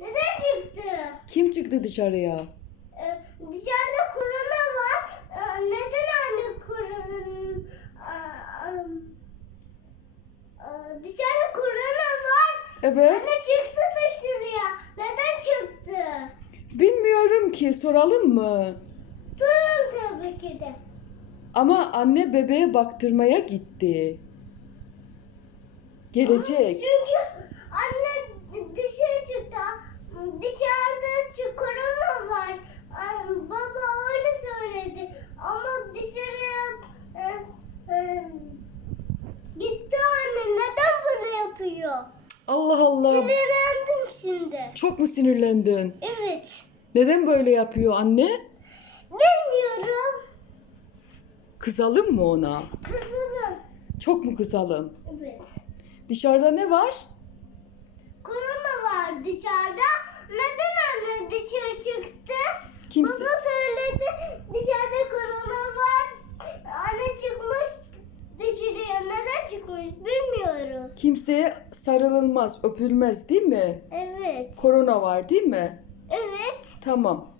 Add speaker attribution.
Speaker 1: Neden çıktı?
Speaker 2: Kim çıktı dışarıya?
Speaker 1: Ee, dışarıda korona var. Ee, neden anne korona... Dışarıda korona var.
Speaker 2: Evet.
Speaker 1: Anne çıktı dışarıya. Neden çıktı?
Speaker 2: Bilmiyorum ki soralım mı?
Speaker 1: Sorun tabii ki de.
Speaker 2: Ama anne bebeğe baktırmaya gitti. Gelecek.
Speaker 1: Çünkü anne d- dışarı çıktı. Dışarıda çı- korona var. Ay, Baba öyle söyledi. Ama dışarıya e, e, gitti anne. Neden böyle yapıyor?
Speaker 2: Allah Allah.
Speaker 1: Sinirlendim şimdi.
Speaker 2: Çok mu sinirlendin?
Speaker 1: Evet.
Speaker 2: Neden böyle yapıyor anne?
Speaker 1: Bilmiyorum.
Speaker 2: Kızalım mı ona?
Speaker 1: Kızılım.
Speaker 2: Çok mu kızalım?
Speaker 1: Evet.
Speaker 2: Dışarıda ne var?
Speaker 1: Korona var dışarıda. Neden anne dışarı çıktı?
Speaker 2: Kimse
Speaker 1: Baba söyledi dışarıda korona var. Anne çıkmış dışarıya. Neden çıkmış bilmiyoruz.
Speaker 2: kimseye sarılılmaz, öpülmez değil mi?
Speaker 1: Evet.
Speaker 2: Korona var değil mi?
Speaker 1: Evet.
Speaker 2: Tamam.